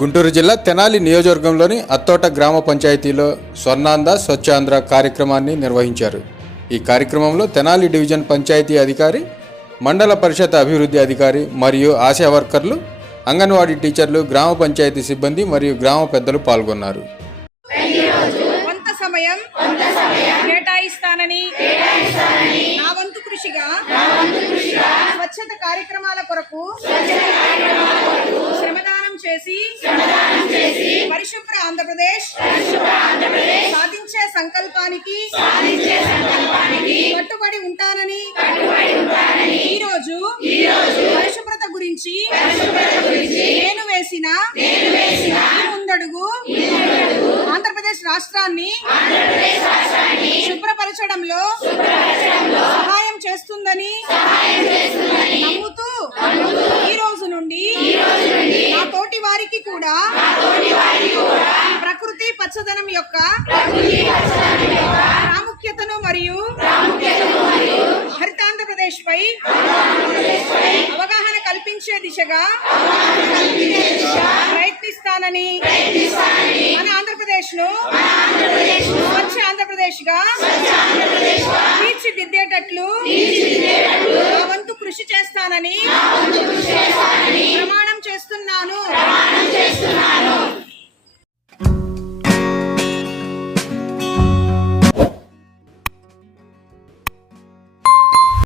గుంటూరు జిల్లా తెనాలి నియోజకవర్గంలోని అత్తోట గ్రామ పంచాయతీలో స్వర్ణాంద స్వచ్ఛాంధ్ర కార్యక్రమాన్ని నిర్వహించారు. ఈ కార్యక్రమంలో తెనాలి డివిజన్ పంచాయతీ అధికారి మండల పరిషత్ అభివృద్ధి అధికారి మరియు ఆశా వర్కర్లు అంగన్వాడీ టీచర్లు గ్రామ పంచాయతీ సిబ్బంది మరియు గ్రామ పెద్దలు పాల్గొన్నారు. కొంత సమయం కేటాయిస్తానని నా వంతు కృషిగా స్వచ్ఛత కార్యక్రమాల కొరకు శ్రమదానం చేసి పరిశుభ్ర ఆంధ్రప్రదేశ్ సాధించే సంకల్పానికి కట్టుబడి ఉంటానని ఈరోజు పరిశుభ్రత గురించి నేను వేసిన ముందడుగు ఆంధ్రప్రదేశ్ రాష్ట్రాన్ని శుభ్రపరచడంలో సహాయం చేస్తుందని కూడా ప్రకృతి పచ్చదనం యొక్క ప్రాముఖ్యతను మరియు హరితాంధ్రప్రదేశ్ పై అవగాహన కల్పించే దిశగా ప్రయత్నిస్తానని మన ఆంధ్రప్రదేశ్ను స్వచ్ఛ ఆంధ్రప్రదేశ్గా తీర్చిదిద్దేటట్లు వంతు కృషి చేస్తానని